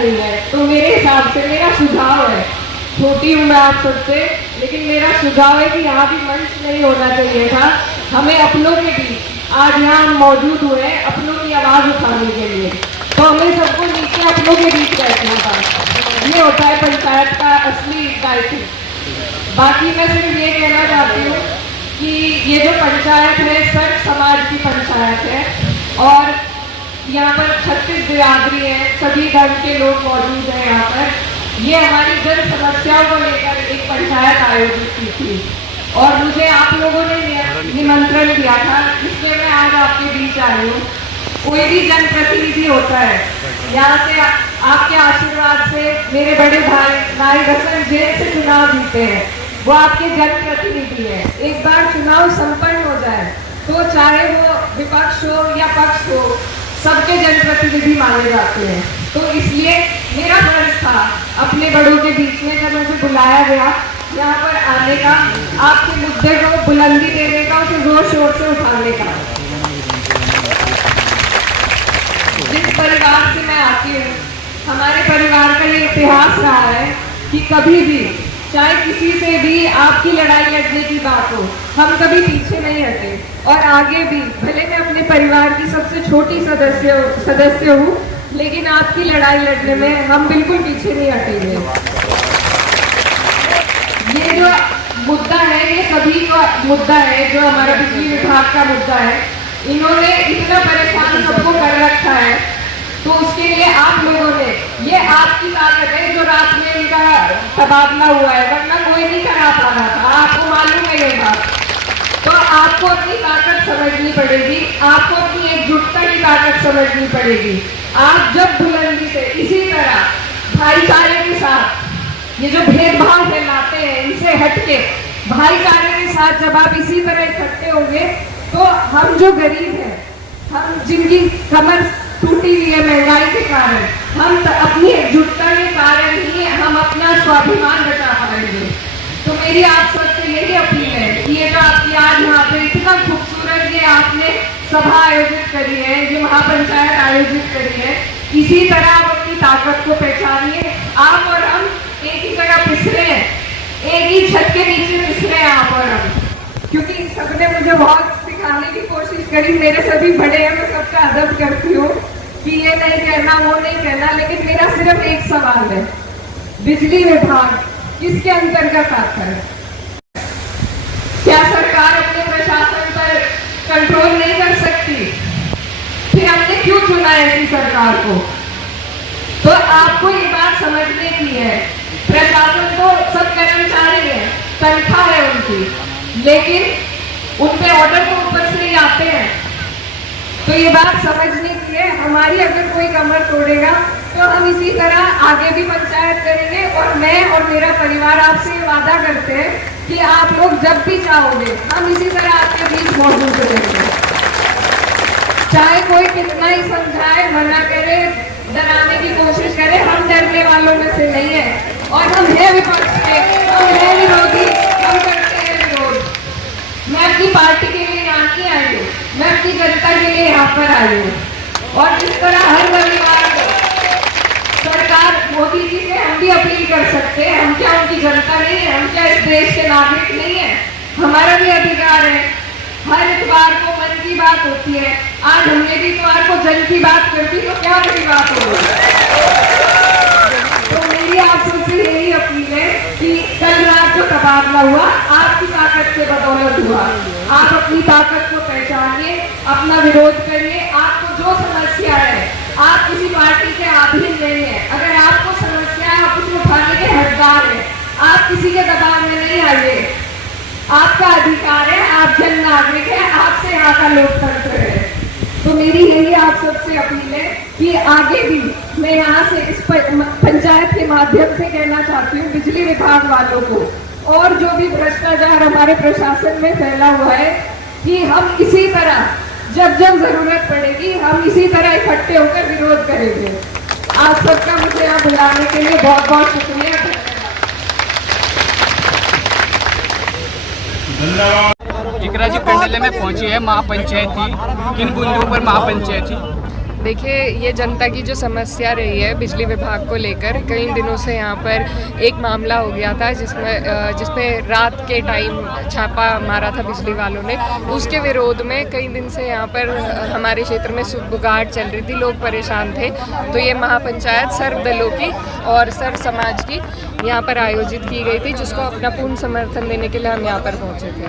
नहीं है। तो मेरे हिसाब से मेरा सुझाव है, छोटी हूँ मैं आप सबसे, लेकिन मेरा सुझाव है कि यहाँ भी मंच नहीं होना चाहिए था। हमें अपनों के बीच आज यहाँ हम मौजूद हुए हैं अपनों की आवाज़ उठाने के लिए, तो हमें सबको नीचे अपनों के बीच बैठना था। ये होता है पंचायत का असली दायित्व। बाकी मैं सिर्फ ये कहना चाहती हूँ कि ये जो पंचायत है सर्व समाज की पंचायत है और यहाँ पर 36 बिरादरी है, सभी धर्म के लोग मौजूद हैं यहाँ पर। ये हमारी जन समस्याओं को लेकर एक पंचायत आयोजित की थी और मुझे आप लोगों ने निमंत्रण दिया था, इसलिए मैं आज आपके बीच आई हूँ। कोई भी जनप्रतिनिधि होता है, यहाँ से आपके आशीर्वाद से मेरे बड़े भाई नायक हसन जेल से चुनाव जीते हैं, वो आपके जनप्रतिनिधि है। एक बार चुनाव संपन्न हो जाए तो चाहे वो विपक्ष हो या पक्ष हो, सबके जनप्रतिनिधि माने जाते हैं। तो इसलिए मेरा फर्ज था अपने बड़ों के बीच में, जब मुझे बुलाया गया यहाँ पर आने का, आपके मुद्दे को बुलंदी देने का, उसे जोर शोर से उठाने का। जिस परिवार से मैं आती हूँ, हमारे परिवार का ये इतिहास रहा है कि कभी भी चाहे किसी से भी आपकी लड़ाई लड़ने की बात हो, हम कभी पीछे नहीं हटे और आगे भी, भले मैं अपने परिवार की सबसे छोटी सदस्य हूँ, लेकिन आपकी लड़ाई लड़ने में हम बिल्कुल पीछे नहीं हटेंगे। ये जो मुद्दा है ये सभी का मुद्दा है, जो हमारा बिजली विभाग का मुद्दा है। इन्होंने इतना परेशान सबको कर रखा है, तो उसके लिए आप लोगों ने, ये आपकी ताकत है जो रात में इनका तबादला हुआ है, वरना कोई नहीं करा पा रहा था, आपको मालूम है ये बात। तो आपको अपनी ताकत समझनी पड़ेगी, आपको अपनी एकजुटता की ताकत समझनी पड़ेगी। आप जब बुलंदी से इसी तरह भाईचारे के साथ, ये जो भेदभाव फैलाते हैं इनसे हटके भाईचारे के साथ जब आप इसी तरह इकट्ठे होंगे, तो हम जो गरीब हैं, हम जिनकी कमर टूटी हुई है महंगाई के कारण, हम अपनी एकजुटता के कारण ही हम अपना स्वाभिमान बचा पाएंगे। तो मेरी आप सबसे यही अपील है कि ये जो आपकी आज यहाँ पे इतना खूबसूरत ये आपने सभा आयोजित करी है, ये महापंचायत आयोजित करी है, इसी तरह आप अपनी ताकत को पहचानिए। आप और हम एक ही जगह पिसरे हैं, एक ही छत के नीचे पिसरे हैं आप और हम, क्योंकि सबने मुझे बहुत सिखाने की कोशिश करी। मेरे सभी बड़े हैं, मैं सबका अदब करती हूँ कि ये नहीं कहना वो नहीं कहना, लेकिन मेरा सिर्फ एक सवाल है, बिजली विभाग किसके अंतर्गत आता है? क्या सरकार अपने प्रशासन पर कंट्रोल नहीं कर सकती? फिर हमने क्यों चुना ऐसी सरकार को? तो आपको ये बात समझने की है, प्रशासन तो सब कर्मचारी है, तनख्वाह है उनकी, लेकिन उन पे ऑर्डर तो ऊपर से ही आते हैं। तो ये बात समझने की है, हमारी अगर कोई कमर तोड़ेगा तो हम इसी तरह आगे भी पंचायत करेंगे। और मैं और मेरा परिवार आपसे ये वादा करते हैं कि आप लोग जब भी चाहोगे हम इसी तरह आपके बीच मौजूद रहेंगे। चाहे कोई कितना ही समझाए, मना करे, डराने की कोशिश करे, हम डरने वालों में से नहीं है। और हम हैं विपक्ष के, हम हैं विरोधी, हम करते हैं विरोध। मैं अपनी पार्टी के लिए यहाँ नहीं आई हूँ, मैं अपनी जनता के लिए यहाँ पर आई हूँ। और जिस तरह हर रविवार को सरकार मोदी जी से हम भी अपील कर सकते हैं, हम क्या उनकी जनता नहीं है? हम क्या इस देश के नागरिक नहीं है? हमारा भी अधिकार है। हर इतवार को मन की बात होती है, आज हमने भी इतवार को जन की बात कर दी, तो क्या बड़ी बात होगी? तो मेरी आप सबसे यही अपील है कि कल रात जो तबादला हुआ आपकी ताकत से बदौलत हुआ। आप अपनी ताकत को पहचानिए, अपना विरोध करिए। आपको जो समस्या है, आप किसी पार्टी के अधीन नहीं है, अगर आपको समस्या है आप उसे उठाने के हकदार हैं। आप किसी के दबाव में नहीं आइए, आपका अधिकार है, आप जन नागरिक हैं, आपसे यहाँ का लोकतंत्र है। तो मेरी यही आप सबसे अपील है कि आगे भी मैं यहाँ से इस पंचायत के माध्यम से कहना चाहती हूँ बिजली विभाग वालों को, और जो भी भ्रष्टाचार हमारे प्रशासन में फैला हुआ है, कि हम इसी तरह जब जब जरूरत पड़ेगी हम इसी तरह इकट्ठे होकर विरोध करेंगे। आप सबका मुझे यहाँ बुलाने के लिए बहुत बहुत शुक्रिया। इकरा जी पेंडले में पहुंची है महापंचायत थी, किन बिंदुओं पर महापंचायत थी। देखिए, ये जनता की जो समस्या रही है बिजली विभाग को लेकर, कई दिनों से यहाँ पर एक मामला हो गया था जिसपे रात के टाइम छापा मारा था बिजली वालों ने। उसके विरोध में कई दिन से यहाँ पर हमारे क्षेत्र में सुबुगाहट चल रही थी, लोग परेशान थे। तो ये महापंचायत सर्व दलों की और सर्व समाज की यहाँ पर आयोजित की गई थी, जिसको अपना पूर्ण समर्थन देने के लिए हम यहाँ पर पहुँचे थे।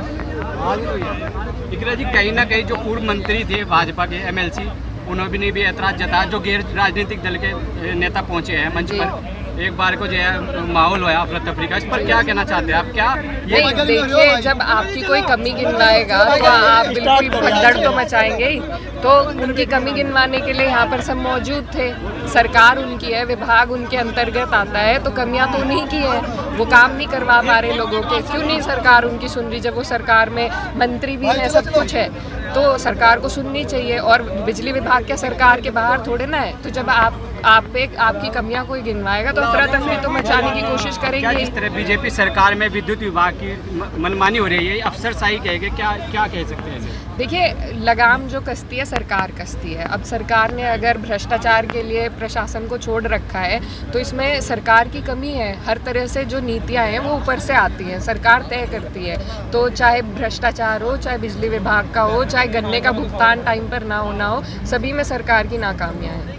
इकरा जी, कहीं ना कहीं जो पूर्व मंत्री थे भाजपा के MLC, उन्होंने भी ऐतराज जताया, जो गैर राजनीतिक दल के नेता पहुंचे हैं मंच पर। एक बार को जो है माहौल हुआ अफरा तफरी का, इस पर क्या कहना चाहते हैं आप? क्या ये देखिए, जब आपकी कोई कमी गिनवाएगा तो आप बिल्कुल भगदड़ तो मचाएंगे ही। तो उनकी कमी गिनवाने के लिए यहाँ पर सब मौजूद थे। सरकार उनकी है, विभाग उनके अंतर्गत आता है, तो कमियां तो उन्हीं की है। वो काम नहीं करवा पा रहे लोगों के, क्यों नहीं सरकार उनकी सुन रही? जब वो सरकार में मंत्री भी है, सब कुछ है, तो सरकार को सुननी चाहिए। और बिजली विभाग क्या सरकार के बाहर थोड़े ना है। तो जब आपकी कमियां कोई गिनवाएगा तो अफरा तफरी तो मचाने की कोशिश करेंगे। इस तरह बीजेपी सरकार में विद्युत विभाग की मनमानी हो रही है, अफसरशाही कहेंगे, क्या कह सकते हैं? देखिए, लगाम जो कसती है सरकार कसती है। अब सरकार ने अगर भ्रष्टाचार के लिए प्रशासन को छोड़ रखा है तो इसमें सरकार की कमी है। हर तरह से जो नीतियां हैं वो ऊपर से आती हैं, सरकार तय करती है। तो चाहे भ्रष्टाचार हो, चाहे बिजली विभाग का हो, चाहे गन्ने का भुगतान टाइम पर ना होना हो, सभी में सरकार की नाकामियां हैं।